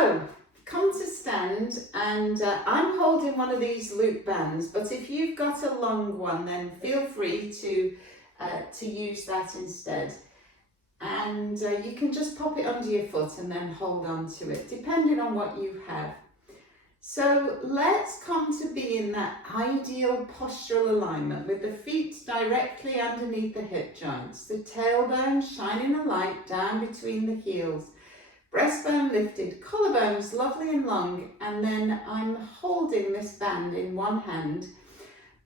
So come to stand, and I'm holding one of these loop bands, but if you've got a long one, then feel free to use that instead. And you can just pop it under your foot and then hold on to it, depending on what you have. So let's come to be in that ideal postural alignment with the feet directly underneath the hip joints, the tailbone shining a light down between the heels, breastbone lifted, collarbones lovely and long, and then I'm holding this band in one hand.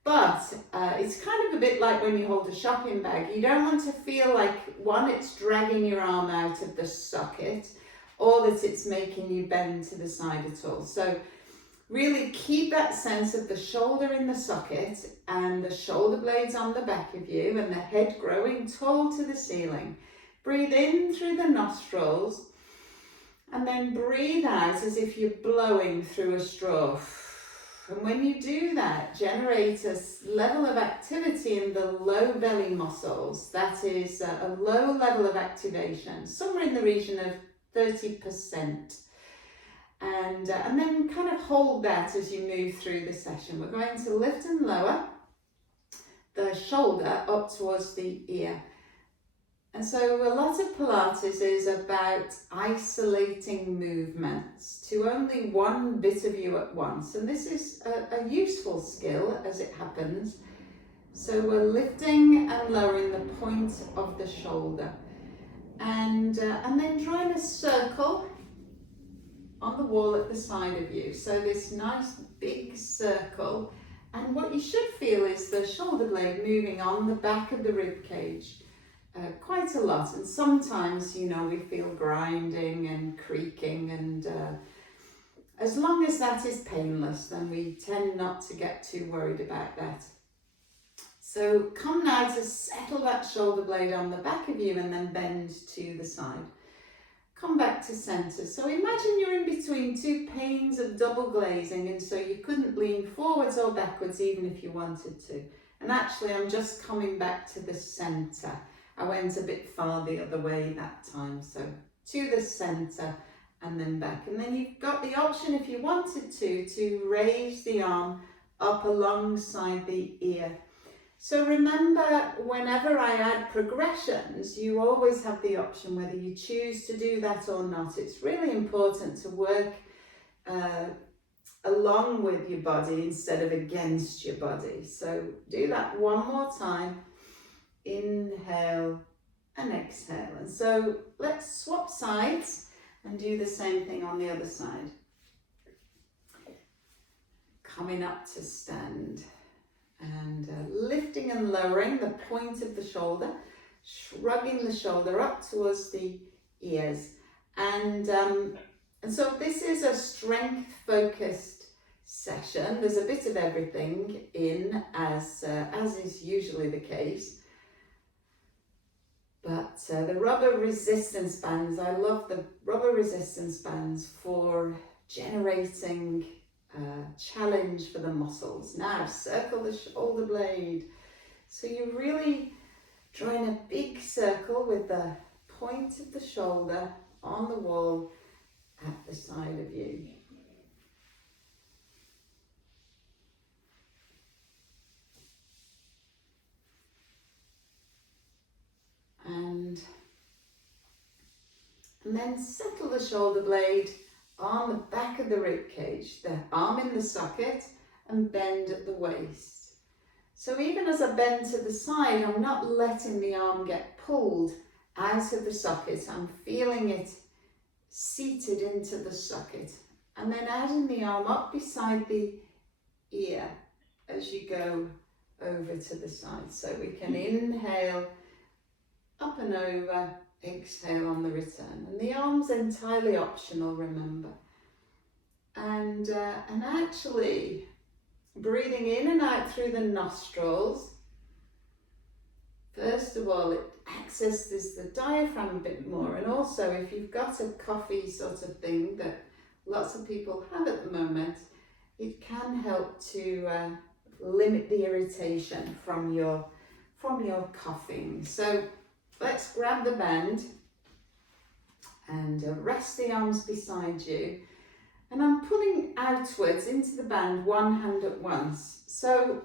But it's kind of a bit like when you hold a shopping bag. You don't want to feel like, one, it's dragging your arm out of the socket, or that it's making you bend to the side at all. So really keep that sense of the shoulder in the socket and the shoulder blades on the back of you and the head growing tall to the ceiling. Breathe in through the nostrils and then breathe out as if you're blowing through a straw. And when you do that, generate a level of activity in the low belly muscles. That is a low level of activation, somewhere in the region of 30%. And then kind of hold that as you move through the session. We're going to lift and lower the shoulder up towards the ear. And so a lot of Pilates is about isolating movements to only one bit of you at once. And this is a useful skill as it happens. So we're lifting and lowering the point of the shoulder. And then drawing a circle on the wall at the side of you. So this nice big circle. And what you should feel is the shoulder blade moving on the back of the rib cage. Quite a lot, and sometimes, you know, we feel grinding and creaking, and as long as that is painless, then we tend not to get too worried about that. So come now to settle that shoulder blade on the back of you and then bend to the side. Come back to center. So imagine you're in between two panes of double glazing, and so you couldn't lean forwards or backwards even if you wanted to. And actually I'm just coming back to the center. I went a bit far the other way that time, so to the center and then back. And then you've got the option, if you wanted to raise the arm up alongside the ear. So remember, whenever I add progressions, you always have the option whether you choose to do that or not. It's really important to work along with your body instead of against your body. So do that one more time. Inhale and exhale. And so let's swap sides and do the same thing on the other side. Coming up to stand and lifting and lowering the point of the shoulder, shrugging the shoulder up towards the ears. And so this is a strength focused session. There's a bit of everything in, as is usually the case. But the rubber resistance bands, I love the rubber resistance bands for generating challenge for the muscles. Now circle the shoulder blade. So you're really drawing a big circle with the point of the shoulder on the wall at the side of you. And then settle the shoulder blade on the back of the rib cage, the arm in the socket, and bend at the waist. So even as I bend to the side, I'm not letting the arm get pulled out of the socket. I'm feeling it seated into the socket. And then adding the arm up beside the ear as you go over to the side. So we can inhale up and over, exhale on the return. And the arm's entirely optional, remember. And actually breathing in and out through the nostrils. First of all, it accesses the diaphragm a bit more, and also if you've got a coffee sort of thing that lots of people have at the moment, it can help to limit the irritation from your coughing. So let's grab the band And rest the arms beside you. And I'm pulling outwards into the band, one hand at once. So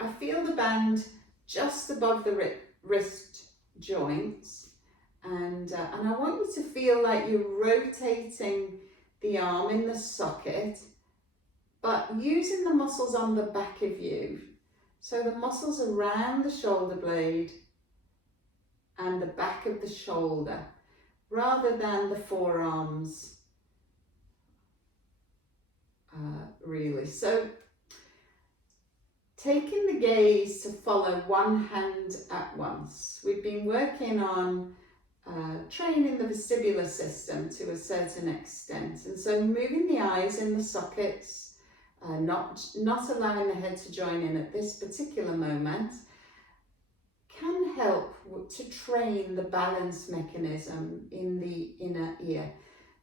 I feel the band just above the wrist joints. And I want you to feel like you're rotating the arm in the socket, but using the muscles on the back of you. So the muscles around the shoulder blade and the back of the shoulder, rather than the forearms, really. So taking the gaze to follow one hand at once. We've been working on training the vestibular system to a certain extent, and so moving the eyes in the sockets, not allowing the head to join in at this particular moment, can help to train the balance mechanism in the inner ear.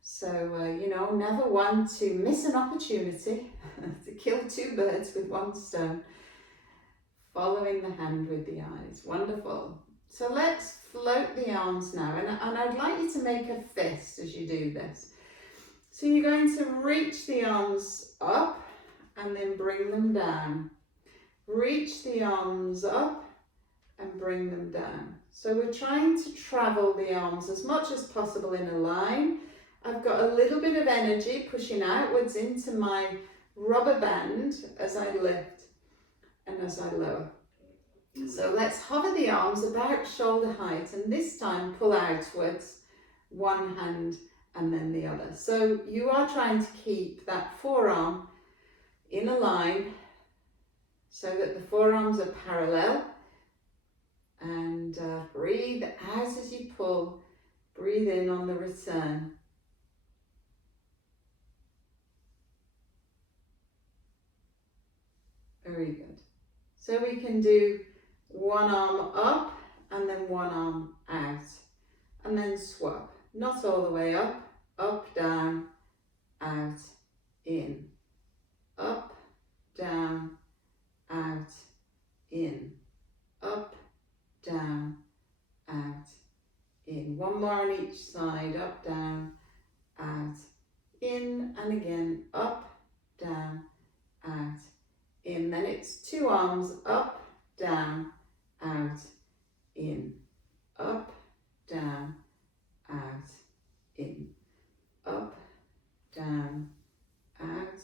So, you know, never one to miss an opportunity to kill two birds with one stone. Following the hand with the eyes. Wonderful. So let's float the arms now. And I'd like you to make a fist as you do this. So you're going to reach the arms up and then bring them down. Reach the arms up and bring them down. So we're trying to travel the arms as much as possible in a line. I've got a little bit of energy pushing outwards into my rubber band as I lift and as I lower. So let's hover the arms about shoulder height, and this time pull outwards, one hand and then the other. So you are trying to keep that forearm in a line so that the forearms are parallel, and breathe out as you pull, breathe in on the return. Very good. So we can do one arm up and then one arm out, and then swap. Not all the way up, up, down, out, in, up, down, out, in, up, down, out, in. One more on each side, up, down, out, in, and again, up, down, out, in. Then it's two arms, up, down, out, in, up, down, out, in, up, down, out,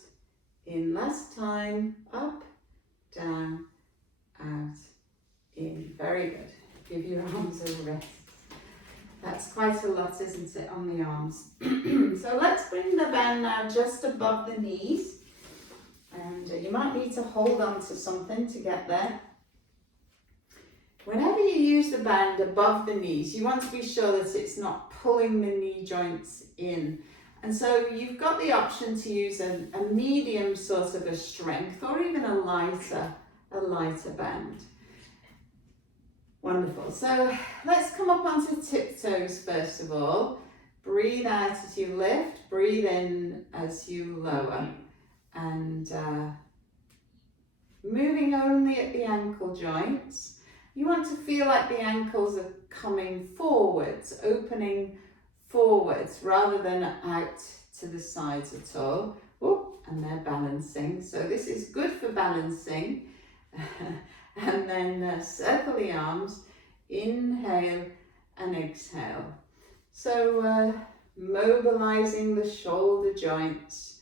in. Last time, up, down, out, in. Very good. Give your arms a rest. That's quite a lot, isn't it, on the arms? So let's bring the band now just above the knees. And you might need to hold on to something to get there. Whenever you use the band above the knees, you want to be sure that it's not pulling the knee joints in. And so you've got the option to use a medium sort of a strength, or even a lighter band. Wonderful. So let's come up onto tiptoes first of all. Breathe out as you lift, breathe in as you lower. And moving only at the ankle joints. You want to feel like the ankles are coming forwards, opening forwards rather than out to the sides at all. Oh, and they're balancing. So this is good for balancing. And then circle the arms, inhale and exhale. So mobilizing the shoulder joints.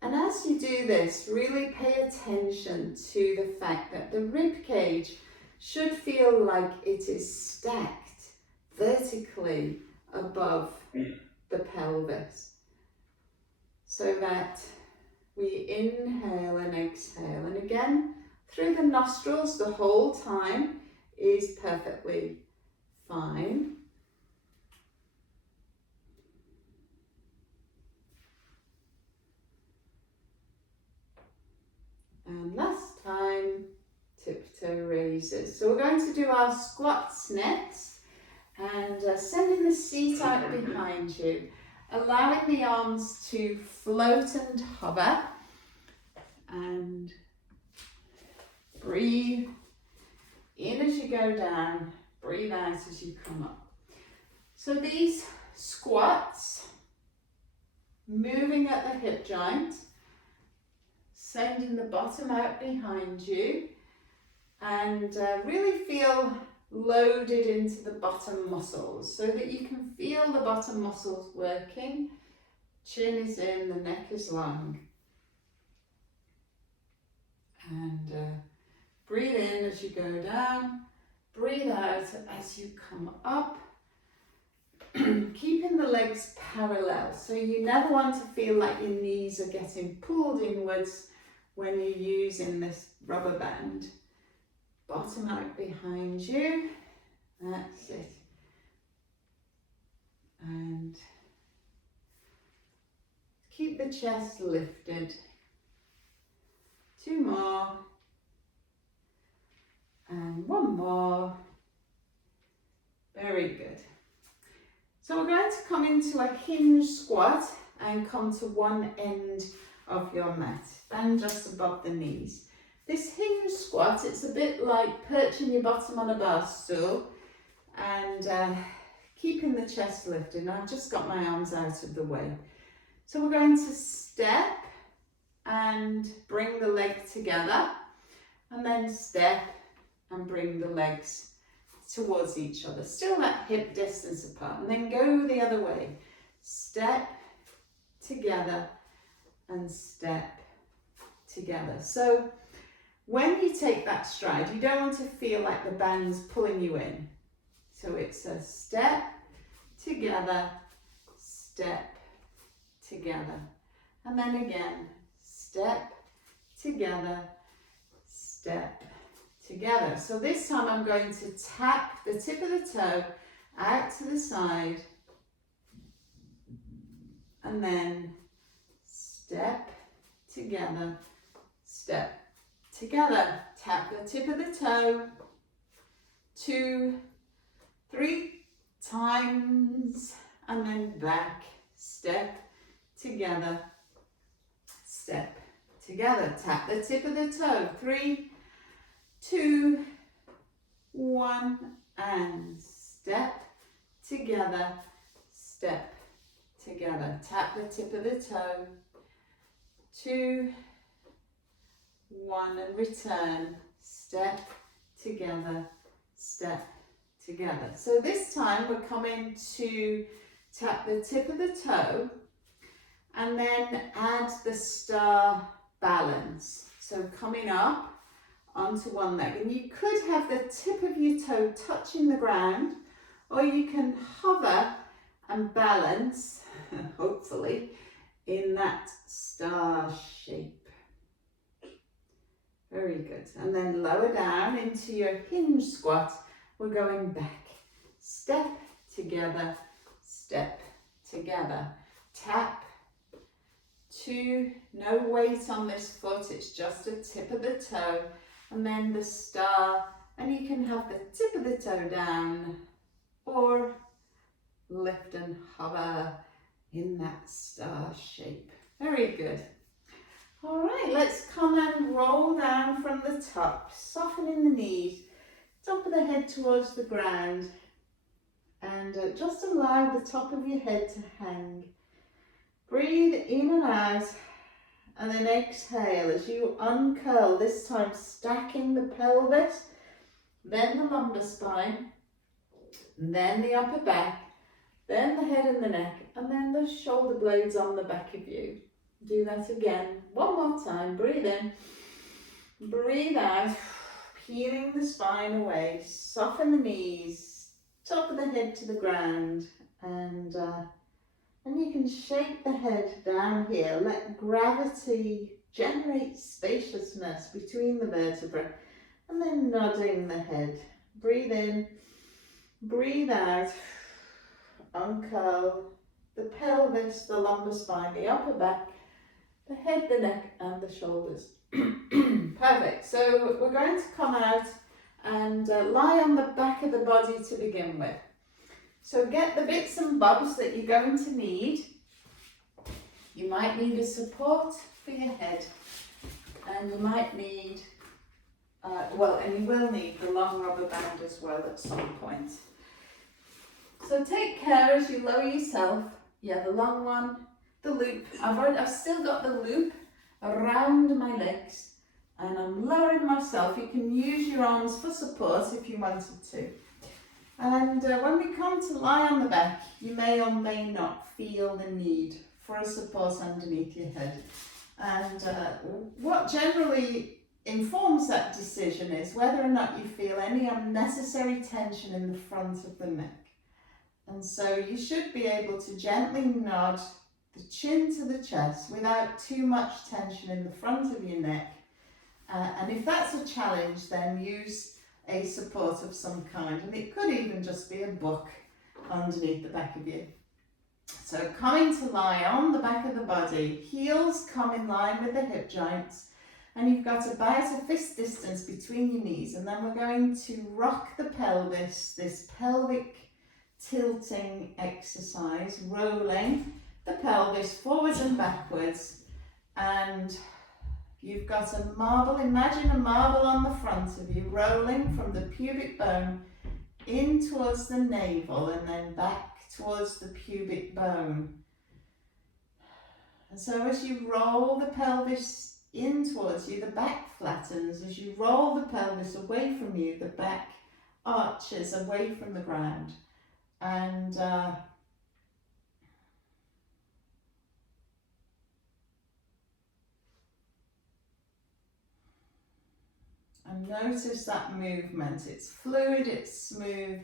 And as you do this, really pay attention to the fact that the rib cage should feel like it is stacked vertically above the pelvis, so that we inhale and exhale. And again, through the nostrils the whole time is perfectly fine. And last time, tiptoe raises. So we're going to do our squats next, and sending the seat out behind you, allowing the arms to float and hover, and breathe in as you go down, breathe out as you come up. So these squats, moving at the hip joint, sending the bottom out behind you, and really feel loaded into the bottom muscles so that you can feel the bottom muscles working. Chin is in, the neck is long. And breathe in as you go down, breathe out as you come up. Keeping the legs parallel, so you never want to feel like your knees are getting pulled inwards when you're using this rubber band. Bottom out behind you, that's it. And keep the chest lifted. 2 more. And 1 more. Very good. So we're going to come into a hinge squat and come to one end of your mat, band just above the knees. This hinge squat, it's a bit like perching your bottom on a bar stool and keeping the chest lifted. Now I've just got my arms out of the way. So we're going to step and bring the leg together, and then step and bring the legs towards each other, still that hip distance apart, and then go the other way. Step together and step together. So when you take that stride, you don't want to feel like the band's pulling you in. So it's a step together, step together, and then again, step together, step together. So this time I'm going to tap the tip of the toe out to the side, and then step together, step together. Tap the tip of the toe 2, 3 times, and then back, step together, step together. Tap the tip of the toe 3, 2, 1, and step together, step together. Tap the tip of the toe 2, 1, and return, step together, step together. So this time we're coming to tap the tip of the toe and then add the star balance. So coming up onto one leg, and you could have the tip of your toe touching the ground, or you can hover and balance, hopefully, in that star shape. Very good. And then lower down into your hinge squat. We're going back. Step together, step together. Tap 2, no weight on this foot, it's just a tip of the toe. And then the star, and you can have the tip of the toe down or lift and hover in that star shape. Very good. All right, let's come and roll down from the top, softening the knees, top of the head towards the ground, and just allow the top of your head to hang. Breathe in and out, and then exhale as you uncurl, this time stacking the pelvis, then the lumbar spine, then the upper back, then the head and the neck, and then the shoulder blades on the back of you. Do that again, one more time. Breathe in, breathe out, peeling the spine away, soften the knees, top of the head to the ground, and you can shake the head down here. Let gravity generate spaciousness between the vertebrae, and then nodding the head. Breathe in, breathe out, uncurl the pelvis, the lumbar spine, the upper back, the head, the neck, and the shoulders. Perfect. So we're going to come out and lie on the back of the body to begin with. So get the bits and bobs that you're going to need. You might need a support for your head, and you might need, and you will need the long rubber band as well at some point. So take care as you lower yourself. Yeah, the long one, the loop. I've still got the loop around my legs, and I'm lowering myself. You can use your arms for support if you wanted to. And when we come to lie on the back, you may or may not feel the need for a support underneath your head. And what generally informs that decision is whether or not you feel any unnecessary tension in the front of the neck. And so you should be able to gently nod the chin to the chest without too much tension in the front of your neck. And if that's a challenge, then use a support of some kind, and it could even just be a book underneath the back of you. So coming to lie on the back of the body, heels come in line with the hip joints, and you've got about a fist distance between your knees, and then we're going to rock the pelvis, this pelvic tilting exercise, rolling the pelvis forwards and backwards. And you've got a marble, imagine a marble on the front of you, rolling from the pubic bone in towards the navel and then back towards the pubic bone. And so as you roll the pelvis in towards you, the back flattens. As you roll the pelvis away from you, the back arches away from the ground. And and notice that movement. It's fluid, it's smooth,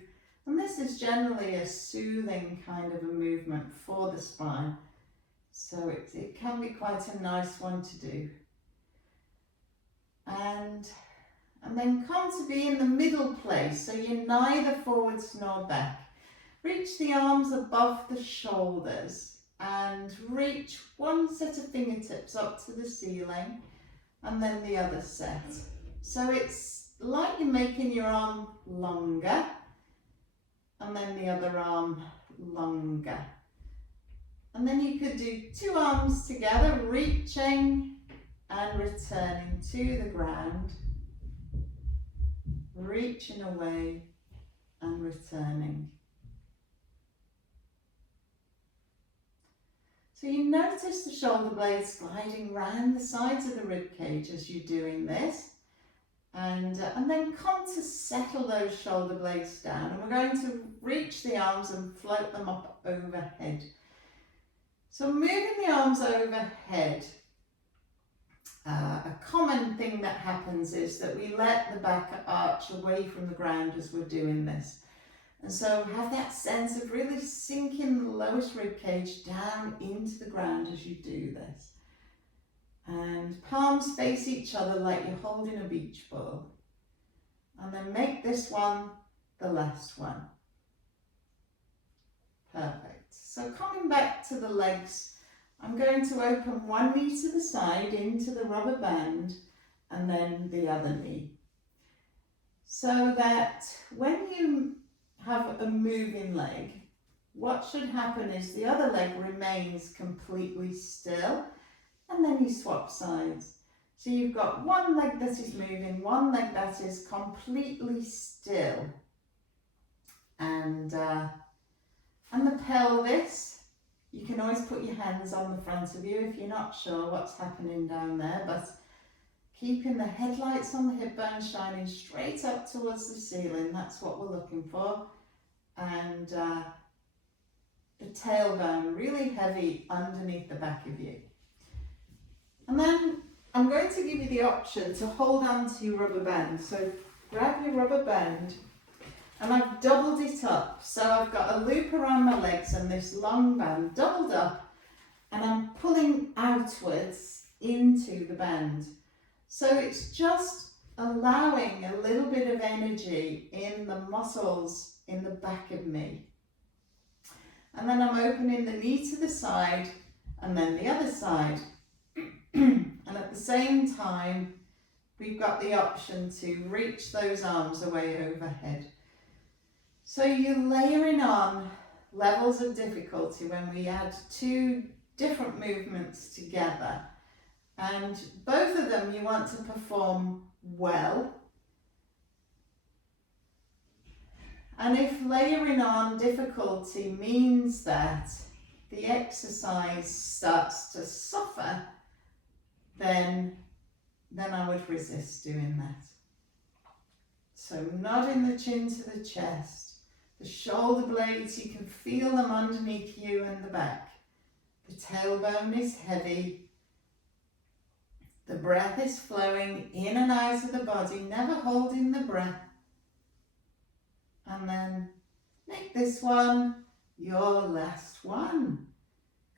and this is generally a soothing kind of a movement for the spine. So it can be quite a nice one to do. And then come to be in the middle place, so you're neither forwards nor back. Reach the arms above the shoulders and reach one set of fingertips up to the ceiling and then the other set. So it's like you're making your arm longer and then the other arm longer. And then you could do two arms together, reaching and returning to the ground, reaching away and returning. So you notice the shoulder blades gliding round the sides of the rib cage as you're doing this. And then come to settle those shoulder blades down. And we're going to reach the arms and float them up overhead. So moving the arms overhead, a common thing that happens is that we let the back arch away from the ground as we're doing this. And so have that sense of really sinking the lowest rib cage down into the ground as you do this. And palms face each other like you're holding a beach ball. And then make this one the last one. Perfect. So coming back to the legs, I'm going to open one knee to the side into the rubber band and then the other knee. So that when you have a moving leg, what should happen is the other leg remains completely still, and then you swap sides. So you've got one leg that is moving, one leg that is completely still. And the pelvis, you can always put your hands on the front of you if you're not sure what's happening down there, but keeping the headlights on the hip bone shining straight up towards the ceiling, that's what we're looking for. And the tailbone really heavy underneath the back of you. And then I'm going to give you the option to hold on to your rubber band. So grab your rubber band, and I've doubled it up. So I've got a loop around my legs and this long band doubled up, and I'm pulling outwards into the band. So it's just allowing a little bit of energy in the muscles in the back of me. And then I'm opening the knee to the side and then the other side. And at the same time, we've got the option to reach those arms away overhead. So you're layering on levels of difficulty when we add two different movements together. And both of them you want to perform well. And if layering on difficulty means that the exercise starts to suffer, then I would resist doing that. So nodding the chin to the chest, the shoulder blades, you can feel them underneath you and the back. The tailbone is heavy. The breath is flowing in and out of the body, never holding the breath. And then make this one your last one.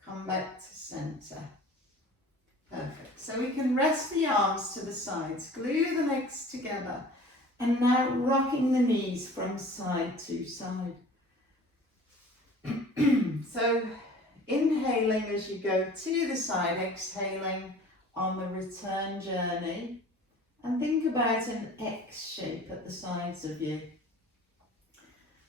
Come back to center. Perfect. So we can rest the arms to the sides, glue the legs together, and now rocking the knees from side to side. So inhaling as you go to the side, exhaling on the return journey, and think about an X shape at the sides of you,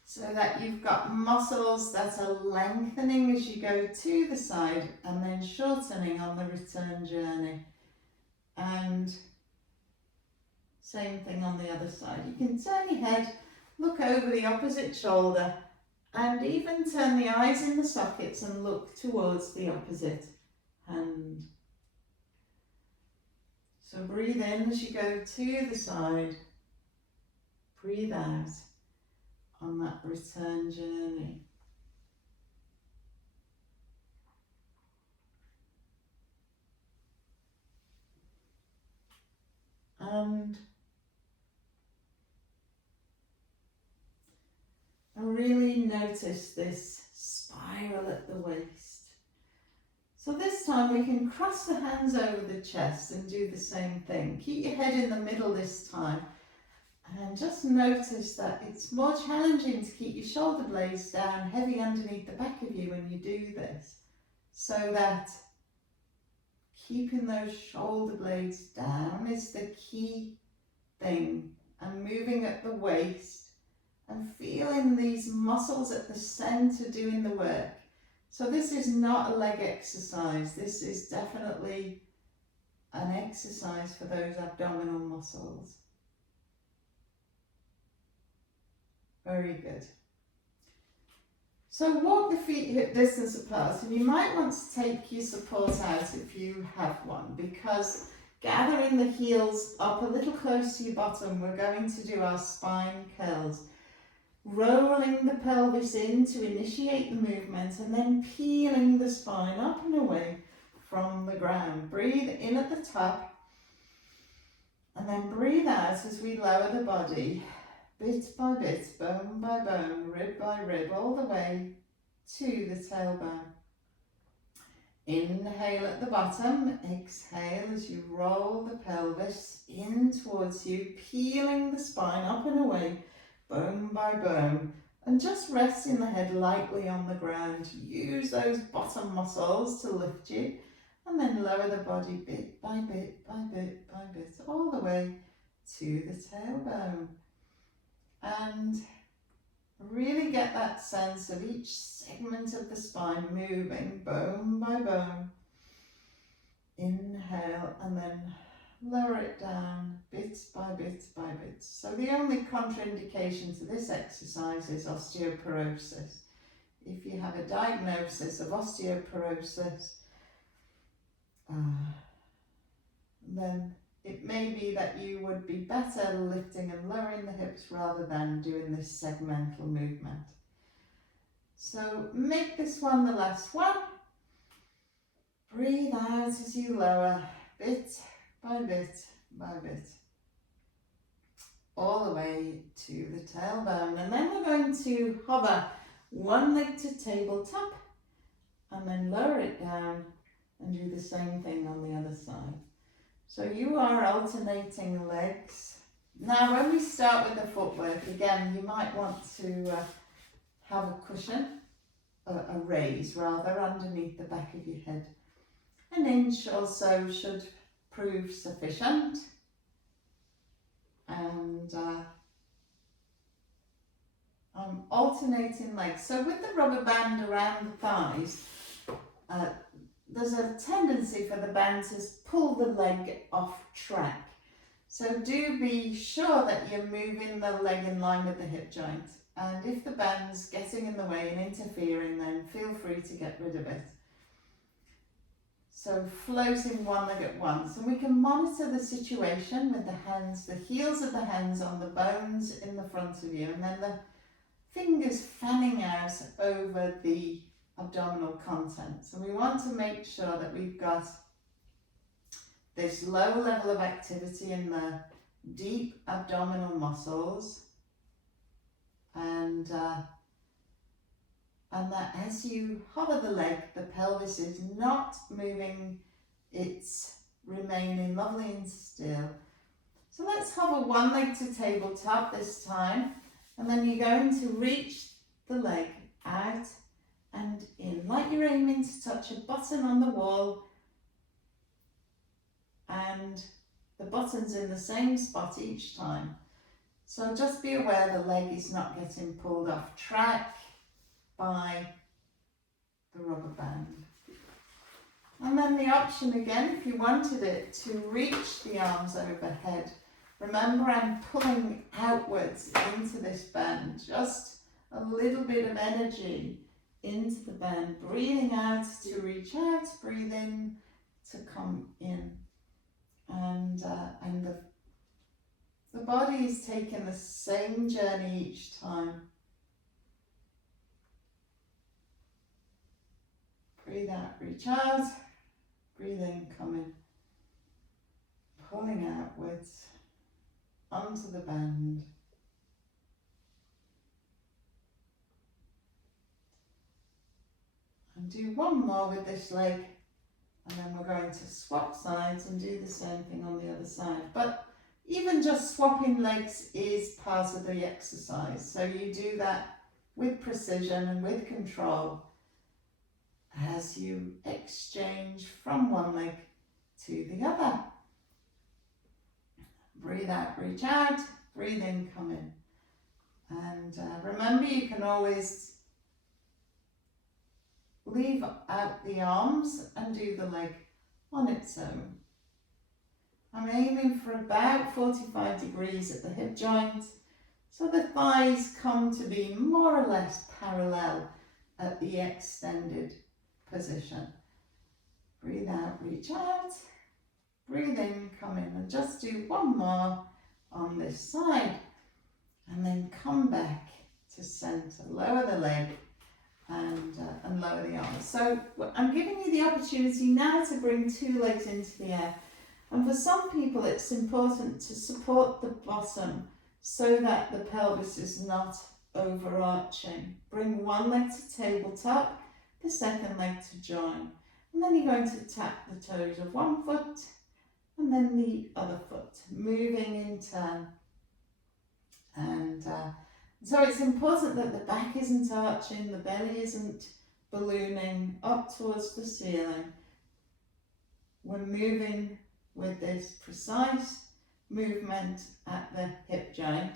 so that you've got muscles that are lengthening as you go to the side and then shortening on the return journey. And same thing on the other side. You can turn your head, look over the opposite shoulder, and even turn the eyes in the sockets and look towards the opposite hand. So breathe in as you go to the side, breathe out on that return journey. And really notice this spiral at the waist. So this time we can cross the hands over the chest and do the same thing. Keep your head in the middle this time. And just notice that it's more challenging to keep your shoulder blades down, heavy underneath the back of you when you do this. So that keeping those shoulder blades down is the key thing. And moving at the waist and feeling these muscles at the center doing the work. So this is not a leg exercise. This is definitely an exercise for those abdominal muscles. Very good. So walk the feet hip distance apart, and you might want to take your support out if you have one, because gathering the heels up a little close to your bottom, we're going to do our spine curls. Rolling the pelvis in to initiate the movement, and then peeling the spine up and away from the ground. Breathe in at the top, and then breathe out as we lower the body. Bit by bit, bone by bone, rib by rib, all the way to the tailbone. Inhale at the bottom, exhale as you roll the pelvis in towards you, peeling the spine up and away, bone by bone, and just resting the head lightly on the ground. Use those bottom muscles to lift you, and then lower the body bit by bit by bit by bit, all the way to the tailbone. And really get that sense of each segment of the spine moving bone by bone. Inhale and then lower it down bit by bit by bit. So the only contraindication to this exercise is osteoporosis. If you have a diagnosis of osteoporosis, then it may be that you would be better lifting and lowering the hips rather than doing this segmental movement. So make this one the last one. Breathe out as you lower bit by bit by bit, all the way to the tailbone. And then we're going to hover one leg to tabletop and then lower it down and do the same thing on the other side. So you are alternating legs. Now when we start with the footwork, again, you might want to have a cushion, a raise rather, underneath the back of your head. An inch or so should prove sufficient. And I'm alternating legs. So with the rubber band around the thighs, there's a tendency for the band to pull the leg off track. So do be sure that you're moving the leg in line with the hip joint. And if the band's getting in the way and interfering, then feel free to get rid of it. So floating one leg at once, and we can monitor the situation with the hands, the heels of the hands on the bones in the front of you, and then the fingers fanning out over the abdominal contents. And we want to make sure that we've got this low level of activity in the deep abdominal muscles, and that as you hover the leg, the pelvis is not moving, it's remaining lovely and still. So let's hover one leg to tabletop this time, and then you're going to reach the leg out and in, like you're aiming to touch a button on the wall, and the button's in the same spot each time. So just be aware the leg is not getting pulled off track by the rubber band. And then the option again, if you wanted it, to reach the arms overhead. Remember, I'm pulling outwards into this band, just a little bit of energy into the band, breathing out to reach out, breathe in to come in. And the body is taking the same journey each time. Breathe out, reach out, breathe in, come in, pulling outwards onto the band. And do one more with this leg, and then we're going to swap sides and do the same thing on the other side. But even just swapping legs is part of the exercise, so you do that with precision and with control as you exchange from one leg to the other. Breathe out, reach out, breathe in, come in. And remember, you can always leave out the arms and do the leg on its own. I'm aiming for about 45 degrees at the hip joint, so the thighs come to be more or less parallel at the extended position. Breathe out, reach out, breathe in, come in, and just do one more on this side, and then come back to center. Lower the leg and lower the arms. So I'm giving you the opportunity now to bring two legs into the air. And for some people, it's important to support the bottom so that the pelvis is not overarching. Bring one leg to tabletop, the second leg to join. And then you're going to tap the toes of one foot and then the other foot, moving in turn. And so it's important that the back isn't arching, the belly isn't ballooning up towards the ceiling. We're moving with this precise movement at the hip joint.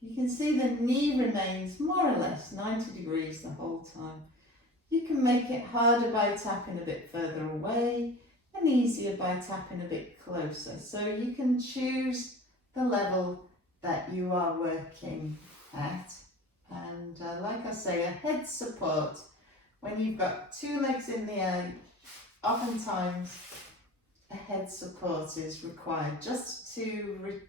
You can see the knee remains more or less 90 degrees the whole time. You can make it harder by tapping a bit further away and easier by tapping a bit closer. So you can choose the level that you are working at. And like I say, a head support, when you've got two legs in the air, oftentimes a head support is required just to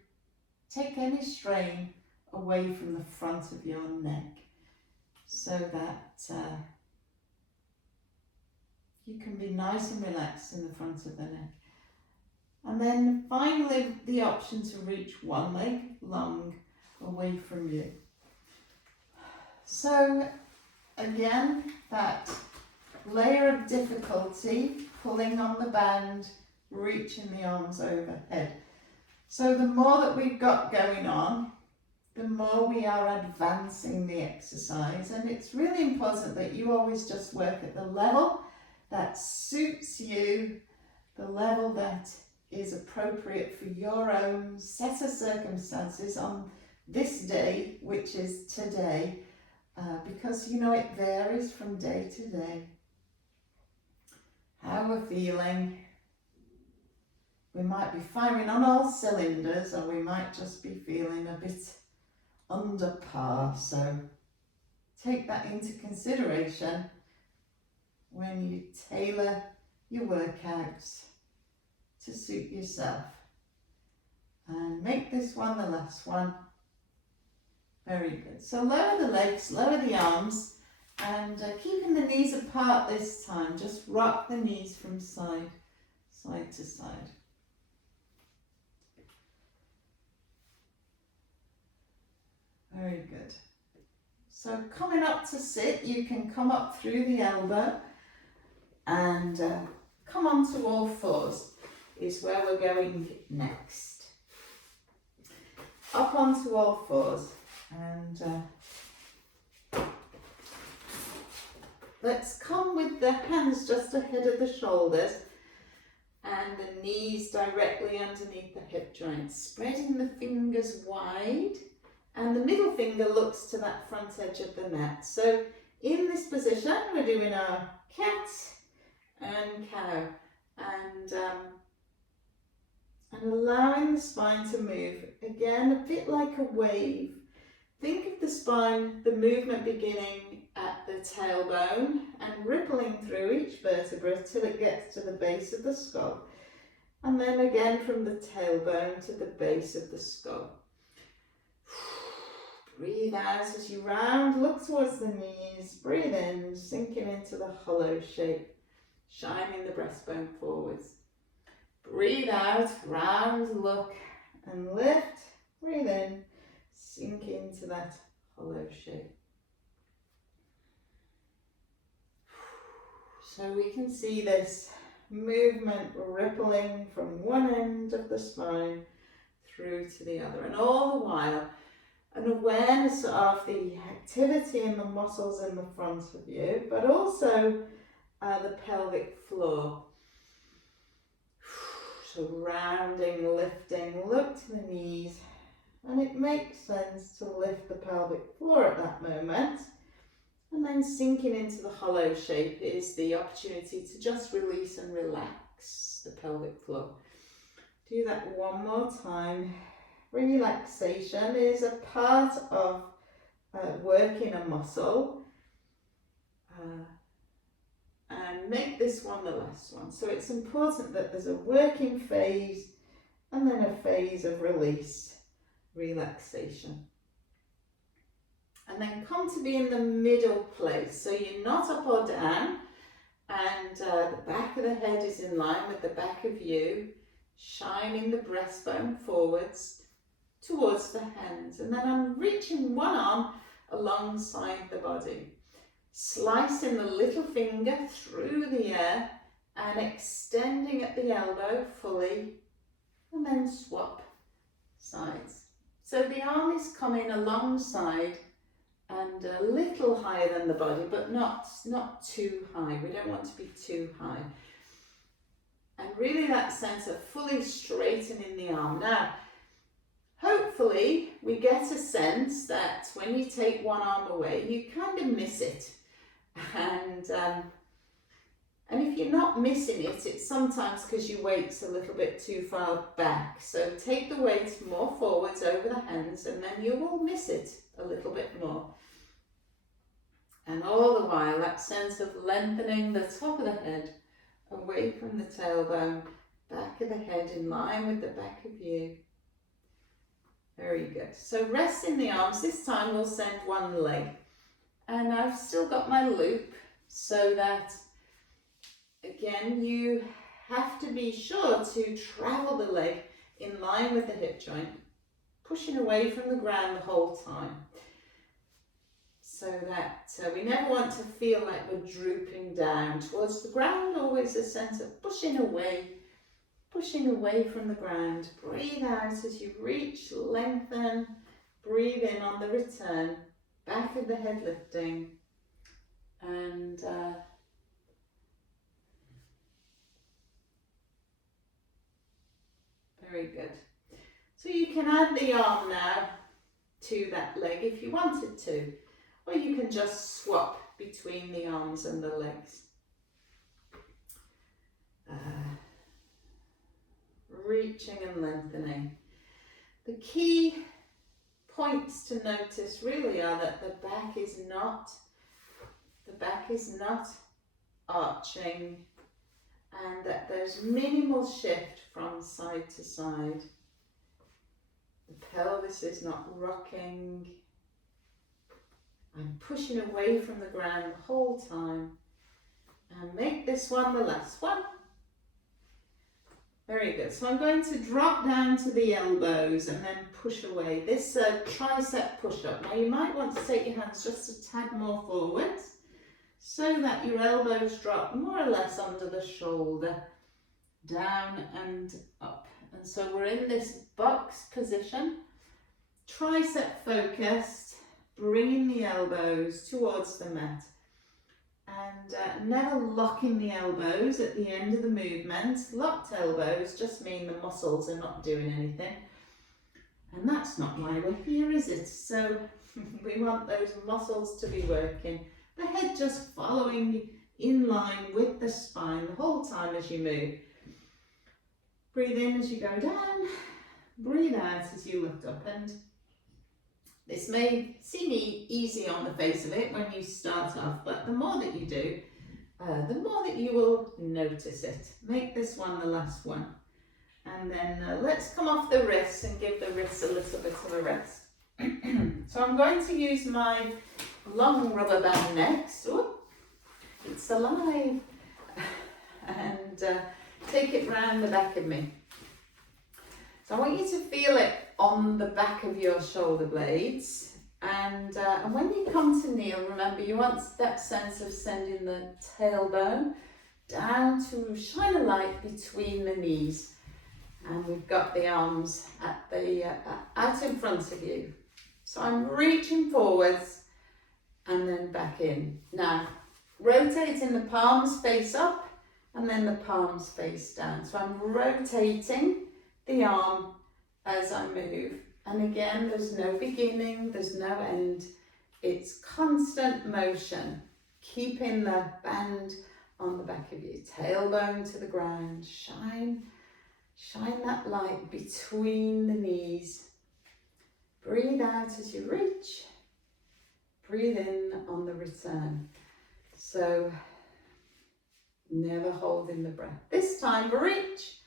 take any strain away from the front of your neck, so that you can be nice and relaxed in the front of the neck. And then finally, the option to reach one leg long away from you. So again, that layer of difficulty, pulling on the band, reaching the arms overhead. So the more that we've got going on, the more we are advancing the exercise. And it's really important that you always just work at the level that suits you, the level that is appropriate for your own set of circumstances on this day, which is today, because you know it varies from day to day. How we're feeling. We might be firing on all cylinders, or we might just be feeling a bit under par. So take that into consideration when you tailor your workouts to suit yourself. And make this one the last one. Very good. So lower the legs, lower the arms, and keeping the knees apart this time. Just rock the knees from side to side. Very good. So coming up to sit, you can come up through the elbow and come onto all fours is where we're going next. Up onto all fours, and let's come with the hands just ahead of the shoulders and the knees directly underneath the hip joints, spreading the fingers wide, and the middle finger looks to that front edge of the mat. So in this position, we're doing our cat and cow, and allowing the spine to move, again a bit like a wave. Think of the spine, the movement beginning at the tailbone and rippling through each vertebra till it gets to the base of the skull, and then again from the tailbone to the base of the skull. Breathe out as you round, look towards the knees, breathe in, sinking into the hollow shape, shining the breastbone forwards. Breathe out, round, look, and lift. Breathe in, sink into that hollow shape. So we can see this movement rippling from one end of the spine through to the other, and all the while an awareness of the activity in the muscles in the front of you, but also the pelvic floor. So rounding, lifting, look to the knees, and it makes sense to lift the pelvic floor at that moment, and then sinking into the hollow shape is the opportunity to just release and relax the pelvic floor. Do that one more time. Relaxation is a part of working a muscle, and make this one the last one. So it's important that there's a working phase and then a phase of release, relaxation. And then come to be in the middle place. So you're not up or down, and the back of the head is in line with the back of you, shining the breastbone forwards towards the hands. And then I'm reaching one arm alongside the body, slicing the little finger through the air and extending at the elbow fully, and then swap sides. So the arm is coming alongside and a little higher than the body, but not too high. We don't want to be too high. And really that sense of fully straightening the arm. Now, hopefully we get a sense that when you take one arm away, you kind of miss it. And if you're not missing it, it's sometimes because your weight's a little bit too far back. So take the weight more forwards over the hands, and then you will miss it a little bit more. And all the while, that sense of lengthening the top of the head away from the tailbone, back of the head in line with the back of you. Very good. So resting the arms. This time we'll send one leg. And I've still got my loop, so that, again, you have to be sure to travel the leg in line with the hip joint, pushing away from the ground the whole time. So that we never want to feel like we're drooping down towards the ground, always a sense of pushing away from the ground. Breathe out as you reach, lengthen, breathe in on the return, back of the head lifting, and very good. So you can add the arm now to that leg if you wanted to, or you can just swap between the arms and the legs. Reaching and lengthening. The key points to notice really are that the back is not arching, and that there's minimal shift from side to side. The pelvis is not rocking. I'm pushing away from the ground the whole time. And make this one the last one. Very good. So I'm going to drop down to the elbows and then push away. This tricep push-up. Now you might want to take your hands just a tad more forward so that your elbows drop more or less under the shoulder, down and up. And so we're in this box position, tricep focused, bringing the elbows towards the mat. And never locking the elbows at the end of the movement. Locked elbows just mean the muscles are not doing anything. And that's not why we're here, is it? So we want those muscles to be working. The head just following in line with the spine the whole time as you move. Breathe in as you go down. Breathe out as you lift up. And this may seem easy on the face of it when you start off, but the more that you do, the more that you will notice it. Make this one the last one. And then let's come off the wrists and give the wrists a little bit of a rest. So I'm going to use my long rubber band next. Oh, it's alive. And take it round the back of me. So I want you to feel it on the back of your shoulder blades, and when you come to kneel, remember you want that sense of sending the tailbone down to shine a light between the knees, and we've got the arms at the out in front of you. So I'm reaching forwards and then back in. Now rotating the palms face up and then the palms face down. So I'm rotating the arm as I move, and again there's no beginning, there's no end, it's constant motion, keeping the band on the back of you, tailbone to the ground, shine that light between the knees. Breathe out as you reach, breathe in on the return. So never holding the breath. This time reach.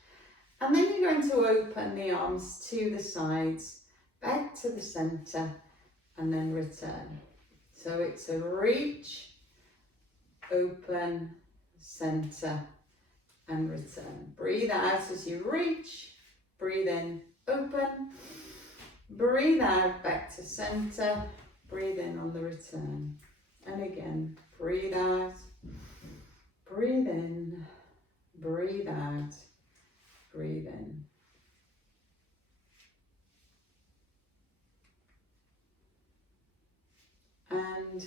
And then you're going to open the arms to the sides, back to the centre, and then return. So it's a reach, open, centre, and return. Breathe out as you reach, breathe in, open, breathe out, back to centre, breathe in on the return. And again, breathe out, breathe in, breathe out. Breathe in. And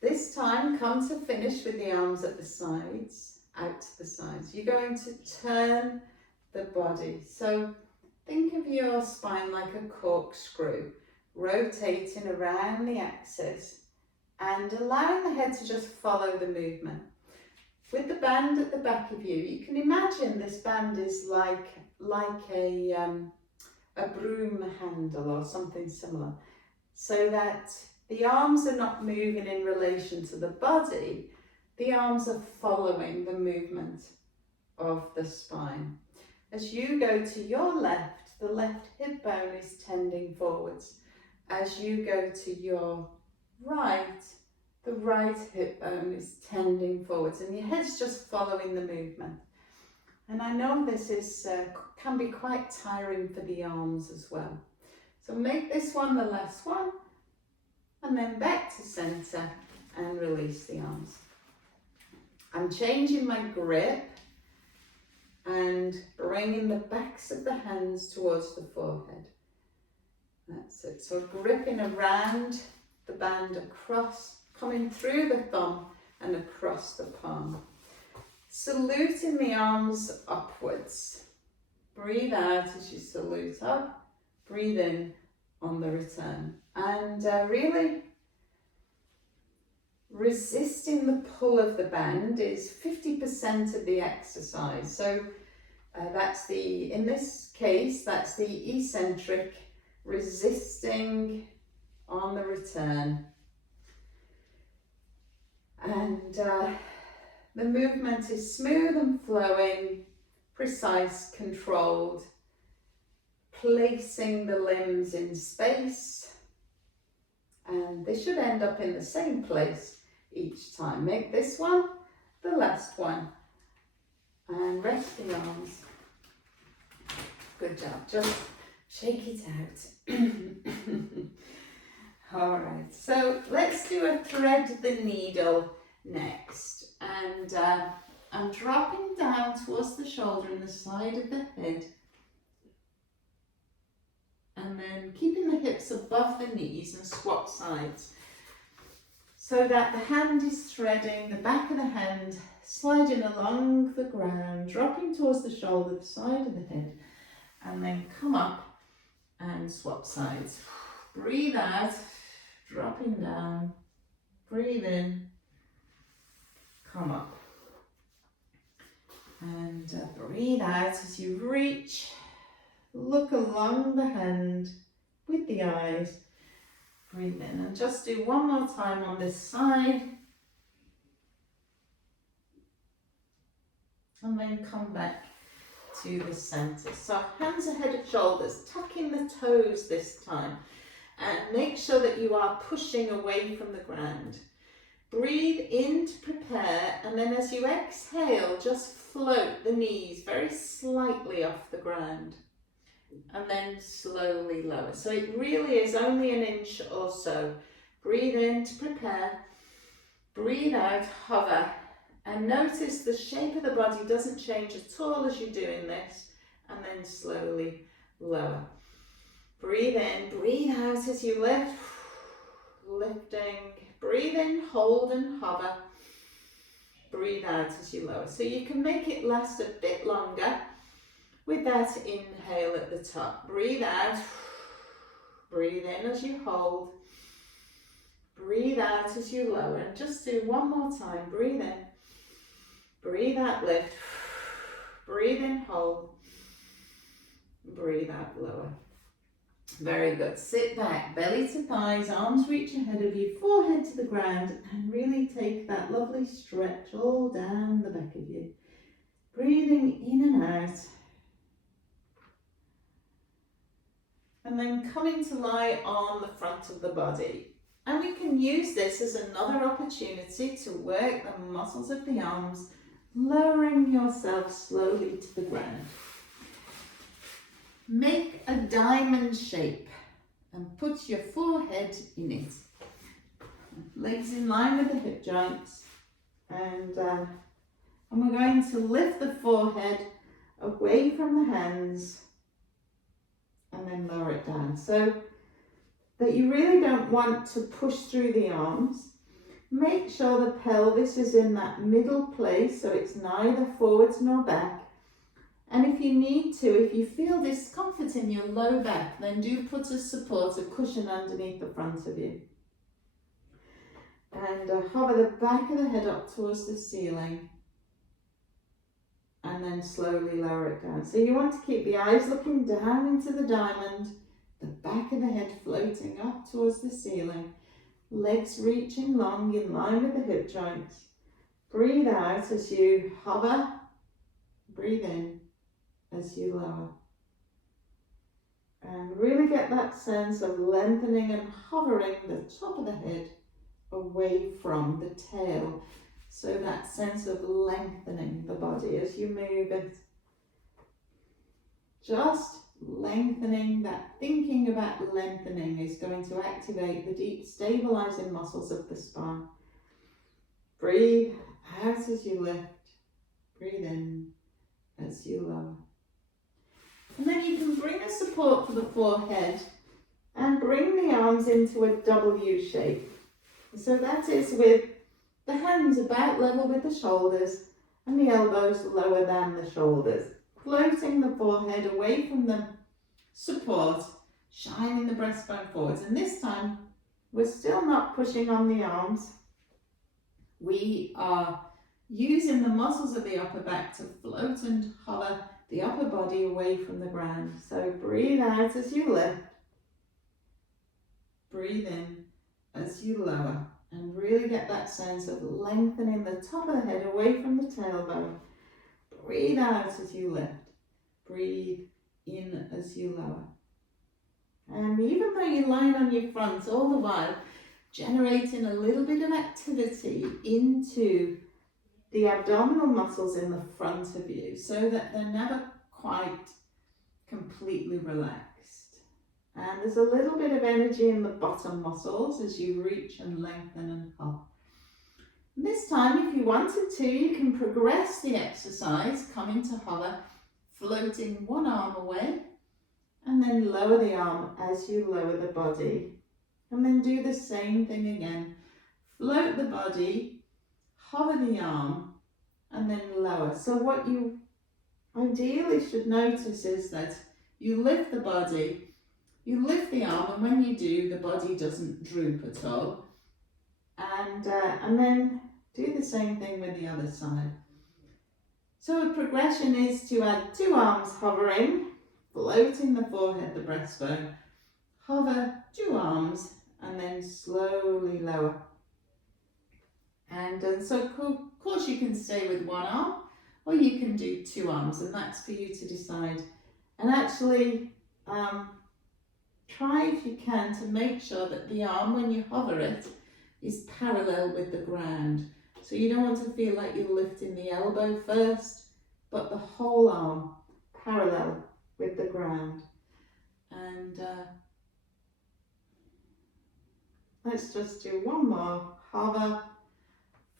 this time, come to finish with the arms at the sides, out to the sides. You're going to turn the body. So think of your spine like a corkscrew, rotating around the axis and allowing the head to just follow the movement. With the band at the back of you, you can imagine this band is like a broom handle or something similar, so that the arms are not moving in relation to the body, the arms are following the movement of the spine. As you go to your left, the left hip bone is tending forwards. As you go to your right, the right hip bone is tending forwards, and your head's just following the movement. And I know this is can be quite tiring for the arms as well. So make this one the last one, and then back to centre and release the arms. I'm changing my grip and bringing the backs of the hands towards the forehead. That's it. So gripping around the band across, coming through the thumb and across the palm. Saluting the arms upwards. Breathe out as you salute up. Breathe in on the return. And really resisting the pull of the band is 50% of the exercise. So that's in this case, that's the eccentric resisting on the return. And the movement is smooth and flowing, precise, controlled, placing the limbs in space, and they should end up in the same place each time. Make this one the last one, and rest the arms. Good job, just shake it out. All right, so let's do a thread the needle next, and I'm dropping down towards the shoulder and the side of the head, and then keeping the hips above the knees and swap sides so that the hand is threading, the back of the hand sliding along the ground, dropping towards the shoulder, the side of the head, and then come up and swap sides. Breathe out, dropping down, breathe in, come up, and breathe out as you reach. Look along the hand with the eyes. Breathe in, and just do one more time on this side. And then come back to the center. So hands ahead of shoulders, tucking the toes this time. And make sure that you are pushing away from the ground. Breathe in to prepare, and then as you exhale, just float the knees very slightly off the ground. And then slowly lower. So it really is only an inch or so. Breathe in to prepare. Breathe out, hover. And notice the shape of the body doesn't change at all as you're doing this. And then slowly lower. Breathe in, breathe out as you lift. Lifting. Breathe in, hold and hover. Breathe out as you lower. So you can make it last a bit longer. With that inhale at the top, breathe out, breathe in as you hold, breathe out as you lower, and just do one more time. Breathe in, breathe out, lift, breathe in, hold, breathe out, lower. Very good. Sit back, belly to thighs, arms reach ahead of you, forehead to the ground, and really take that lovely stretch all down the back of you. Breathing in and out. And then coming to lie on the front of the body. And we can use this as another opportunity to work the muscles of the arms, lowering yourself slowly to the ground. Make a diamond shape and put your forehead in it. Legs in line with the hip joints. And we're going to lift the forehead away from the hands, and then lower it down, so that you really don't want to push through the arms. Make sure the pelvis is in that middle place, so it's neither forwards nor back. And if you need to, if you feel discomfort in your low back, then do put a support, a cushion underneath the front of you. And hover the back of the head up towards the ceiling. And then slowly lower it down. So you want to keep the eyes looking down into the diamond, the back of the head floating up towards the ceiling, legs reaching long in line with the hip joints. Breathe out as you hover, breathe in as you lower. And really get that sense of lengthening and hovering the top of the head away from the tail. So that sense of lengthening the body as you move it. Just lengthening, that thinking about lengthening is going to activate the deep stabilizing muscles of the spine. Breathe out as you lift. Breathe in as you lower. And then you can bring a support for the forehead and bring the arms into a W shape. So that is with the hands about level with the shoulders and the elbows lower than the shoulders. Floating the forehead away from the support, shining the breastbone forwards. And this time, we're still not pushing on the arms. We are using the muscles of the upper back to float and hover the upper body away from the ground. So breathe out as you lift. breathe in as you lower. And really get that sense of lengthening the top of the head away from the tailbone. Breathe out as you lift. Breathe in as you lower. And even though you're lying on your front all the while, generating a little bit of activity into the abdominal muscles in the front of you so that they're never quite completely relaxed. And there's a little bit of energy in the bottom muscles as you reach and lengthen and hop. And this time, if you wanted to, you can progress the exercise, coming to hover, floating one arm away, and then lower the arm as you lower the body. And then do the same thing again. Float the body, hover the arm, and then lower. So what you ideally should notice is that you lift the body, you lift the arm, and when you do, the body doesn't droop at all. And then do the same thing with the other side. So a progression is to add 2 arms hovering, floating the forehead, the breastbone, hover 2 arms, and then slowly lower. And so of course you can stay with 1 arm, or you can do 2 arms, and that's for you to decide. And actually, try if you can to make sure that the arm, when you hover it, is parallel with the ground. So you don't want to feel like you're lifting the elbow first, but the whole arm parallel with the ground. And let's just do 1 more. Hover,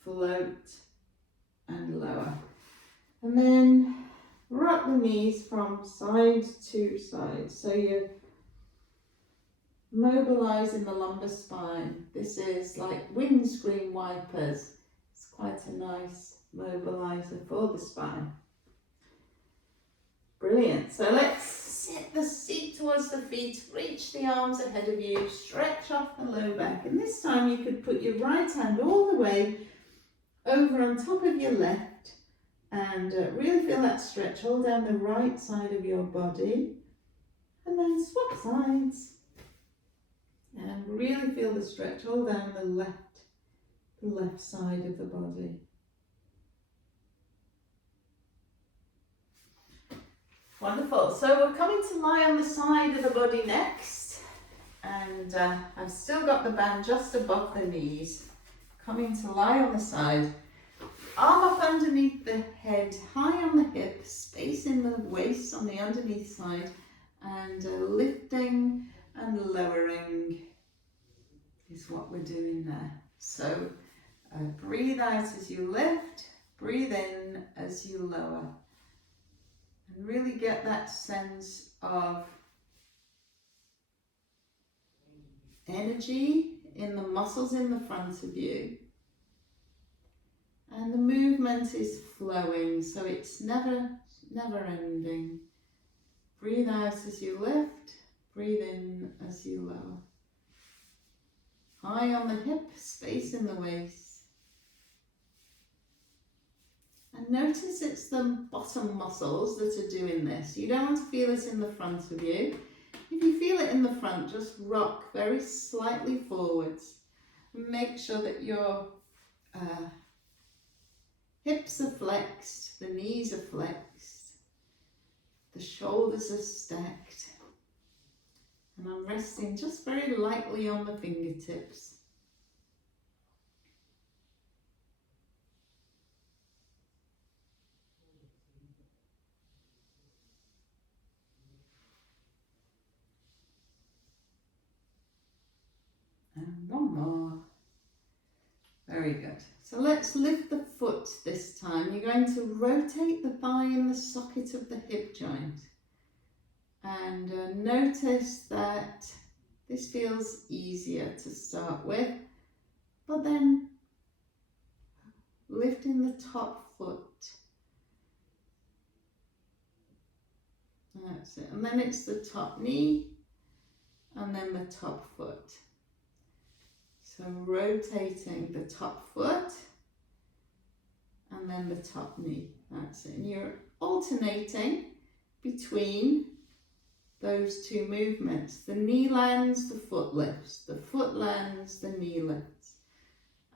float, and lower. And then rock the knees from side to side. So you're mobilizing the lumbar spine. This is like windscreen wipers. It's quite a nice mobilizer for the spine. Brilliant. So let's sit the seat towards the feet, reach the arms ahead of you, stretch off the low back. And this time you could put your right hand all the way over on top of your left and really feel that stretch all down the right side of your body. And then swap sides. And really feel the stretch all down the left side of the body. Wonderful. So we're coming to lie on the side of the body next. And I've still got the band just above the knees. Coming to lie on the side. Arm up underneath the head, high on the hip, space in the waist on the underneath side. And lifting and lowering is what we're doing there. So breathe out as you lift, breathe in as you lower. And really get that sense of energy in the muscles in the front of you. And the movement is flowing, so it's never ending. Breathe out as you lift, breathe in as you lower. High on the hip, space in the waist. And notice it's the bottom muscles that are doing this. You don't want to feel it in the front of you. If you feel it in the front, just rock very slightly forwards. And make sure that your hips are flexed, the knees are flexed, the shoulders are stacked. And I'm resting just very lightly on the fingertips. And 1 more. Very good. So let's lift the foot this time. You're going to rotate the thigh in the socket of the hip joint. And notice that this feels easier to start with, but then lifting the top foot. That's it. And then it's the top knee and then the top foot. So rotating the top foot and then the top knee. That's it. And you're alternating between those two movements. The knee lands, the foot lifts. The foot lands, the knee lifts.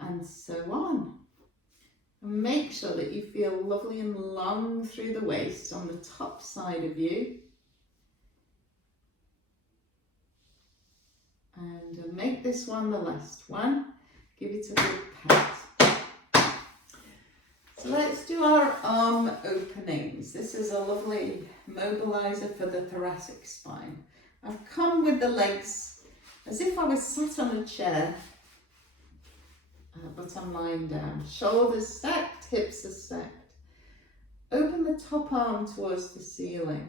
And so on. And make sure that you feel lovely and long through the waist on the top side of you. And make this one the last one. Give it a good pat. So let's do our arm openings. This is a lovely mobilizer for the thoracic spine. I've come with the legs as if I was sat on a chair, but I'm lying down. Shoulders stacked, hips are stacked. Open the top arm towards the ceiling.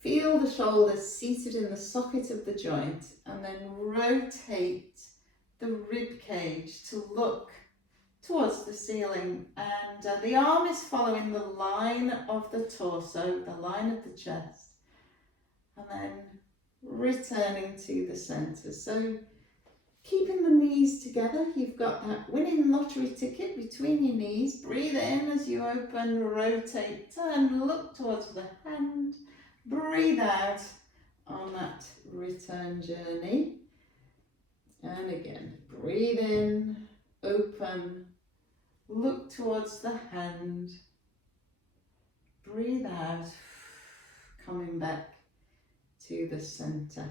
Feel the shoulders seated in the socket of the joint, and then rotate the rib cage to look towards the ceiling, and the arm is following the line of the torso, the line of the chest, and then returning to the centre. So keeping the knees together, you've got that winning lottery ticket between your knees. Breathe in as you open, rotate, turn, look towards the hand. Breathe out on that return journey. And again, breathe in, open, look towards the hand. Breathe out, coming back to the centre.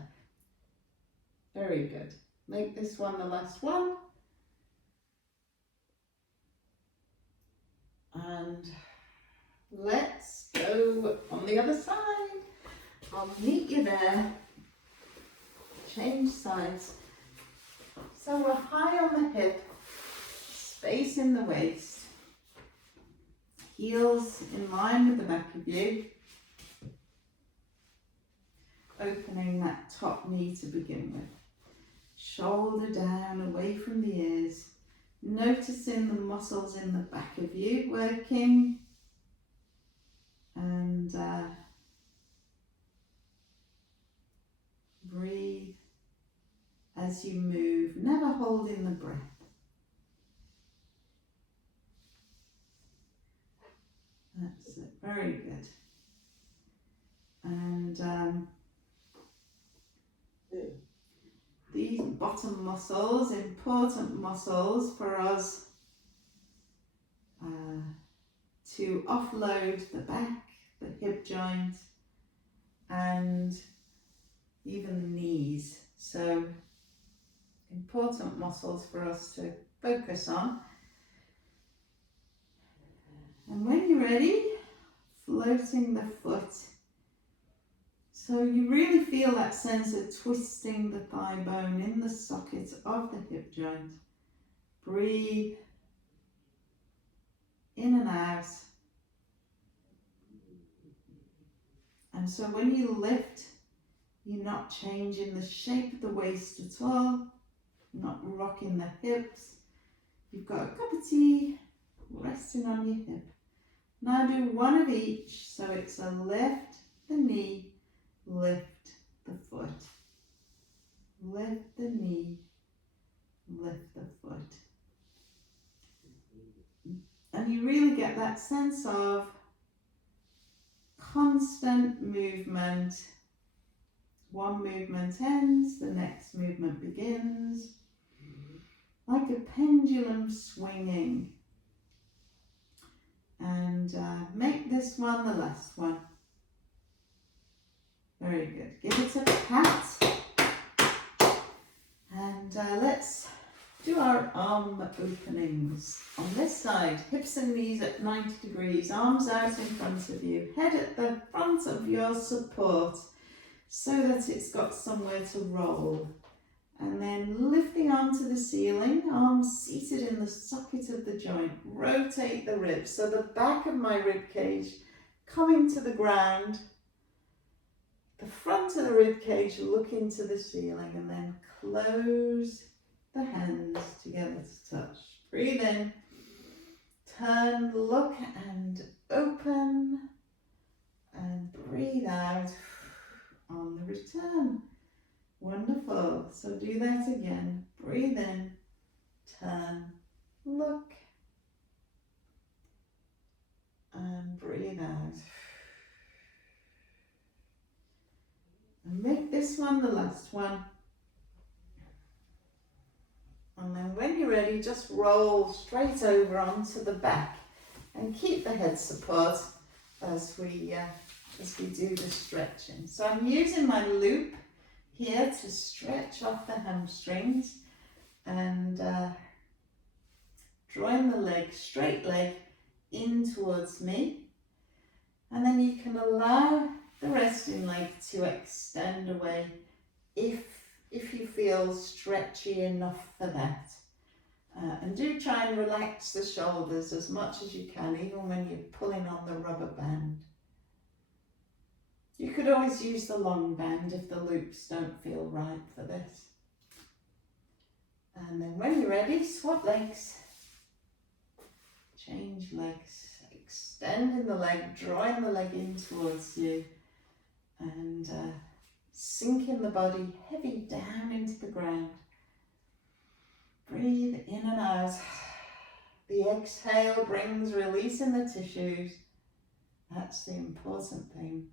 Very good. Make this one the last one. And let's go on the other side. I'll meet you there. Change sides. So we're high on the hip, space in the waist, heels in line with the back of you, opening that top knee to begin with. Shoulder down, away from the ears, noticing the muscles in the back of you working, and breathe as you move, never holding the breath. That's it, very good. And these bottom muscles, important muscles for us to offload the back, the hip joint, and even the knees. So important muscles for us to focus on. And when you're ready, floating the foot. So you really feel that sense of twisting the thigh bone in the socket of the hip joint. Breathe in and out. And so when you lift, you're not changing the shape of the waist at all, not rocking the hips. You've got a cup of tea resting on your hip. Now do one of each, so it's a lift the knee, lift the foot. Lift the knee, lift the foot. And you really get that sense of constant movement. One movement ends, the next movement begins. Like a pendulum swinging. And make this one the last one. Very good. Give it a pat. And let's do our arm openings. On this side, hips and knees at 90 degrees, arms out in front of you, head at the front of your support so that it's got somewhere to roll. And then lift the arm to the ceiling, arms seated in the socket of the joint. Rotate the ribs, so the back of my rib cage coming to the ground, the front of the rib cage looking to the ceiling, and then close the hands together to touch. Breathe in, turn, look and open, and breathe out on the return. Wonderful. So do that again. Breathe in, turn, look, and breathe out. And this one, the last one. And then when you're ready, just roll straight over onto the back and keep the head support as we do the stretching. So I'm using my loop here to stretch off the hamstrings and drawing the leg, straight leg, in towards me. And then you can allow the resting leg to extend away if you feel stretchy enough for that. And do try and relax the shoulders as much as you can, even when you're pulling on the rubber band. You could always use the long band if the loops don't feel right for this. And then when you're ready, swap legs. Change legs, extending the leg, drawing the leg in towards you, and sinking the body heavy down into the ground. Breathe in and out. The exhale brings release in the tissues. That's the important thing.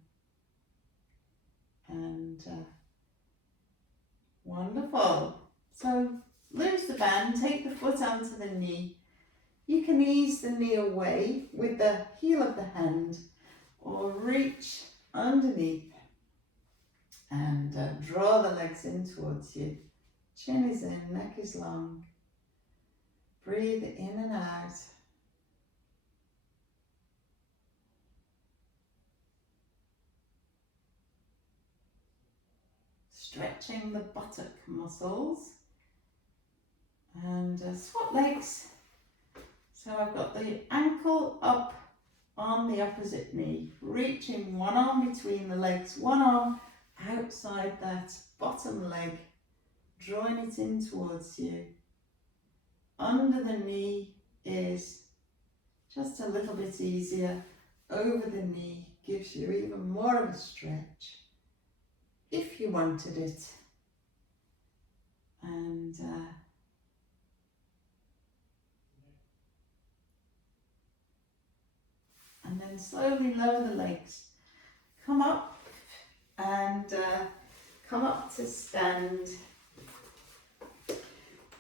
And wonderful. So lose the band, take the foot onto the knee. You can ease the knee away with the heel of the hand or reach underneath and draw the legs in towards you. Chin is in, neck is long. Breathe in and out. Stretching the buttock muscles. And swap legs. So I've got the ankle up on the opposite knee, reaching one arm between the legs, one arm outside that bottom leg, drawing it in towards you. Under the knee is just a little bit easier. Over the knee gives you even more of a stretch if you wanted it. And then slowly lower the legs. Come up and come up to stand.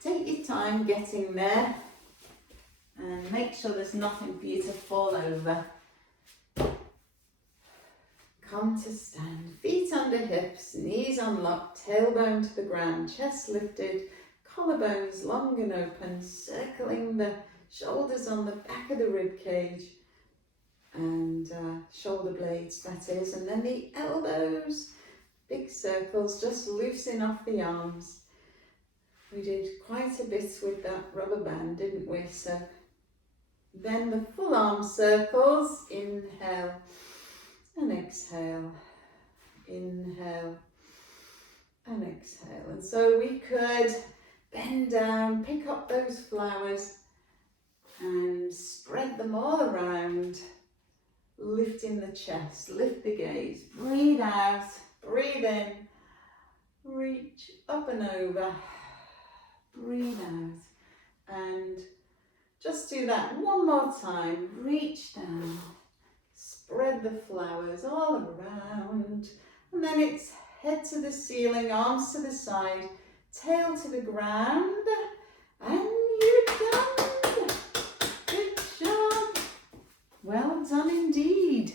Take your time getting there and make sure there's nothing for you to fall over. Come to stand. Feet under hips, knees unlocked, tailbone to the ground, chest lifted, collarbones long and open, circling the shoulders on the back of the rib cage. And shoulder blades, that is, and then the elbows, big circles, just loosen off the arms. We did quite a bit with that rubber band, didn't we? So then the full arm circles, inhale and exhale, inhale and exhale. And so we could bend down, pick up those flowers and spread them all around. Lifting the chest, lift the gaze, breathe out, breathe in, reach up and over, breathe out, and just do that one more time. Reach down, spread the flowers all around, and then it's head to the ceiling, arms to the side, tail to the ground, and you're done. Good job. Well done indeed.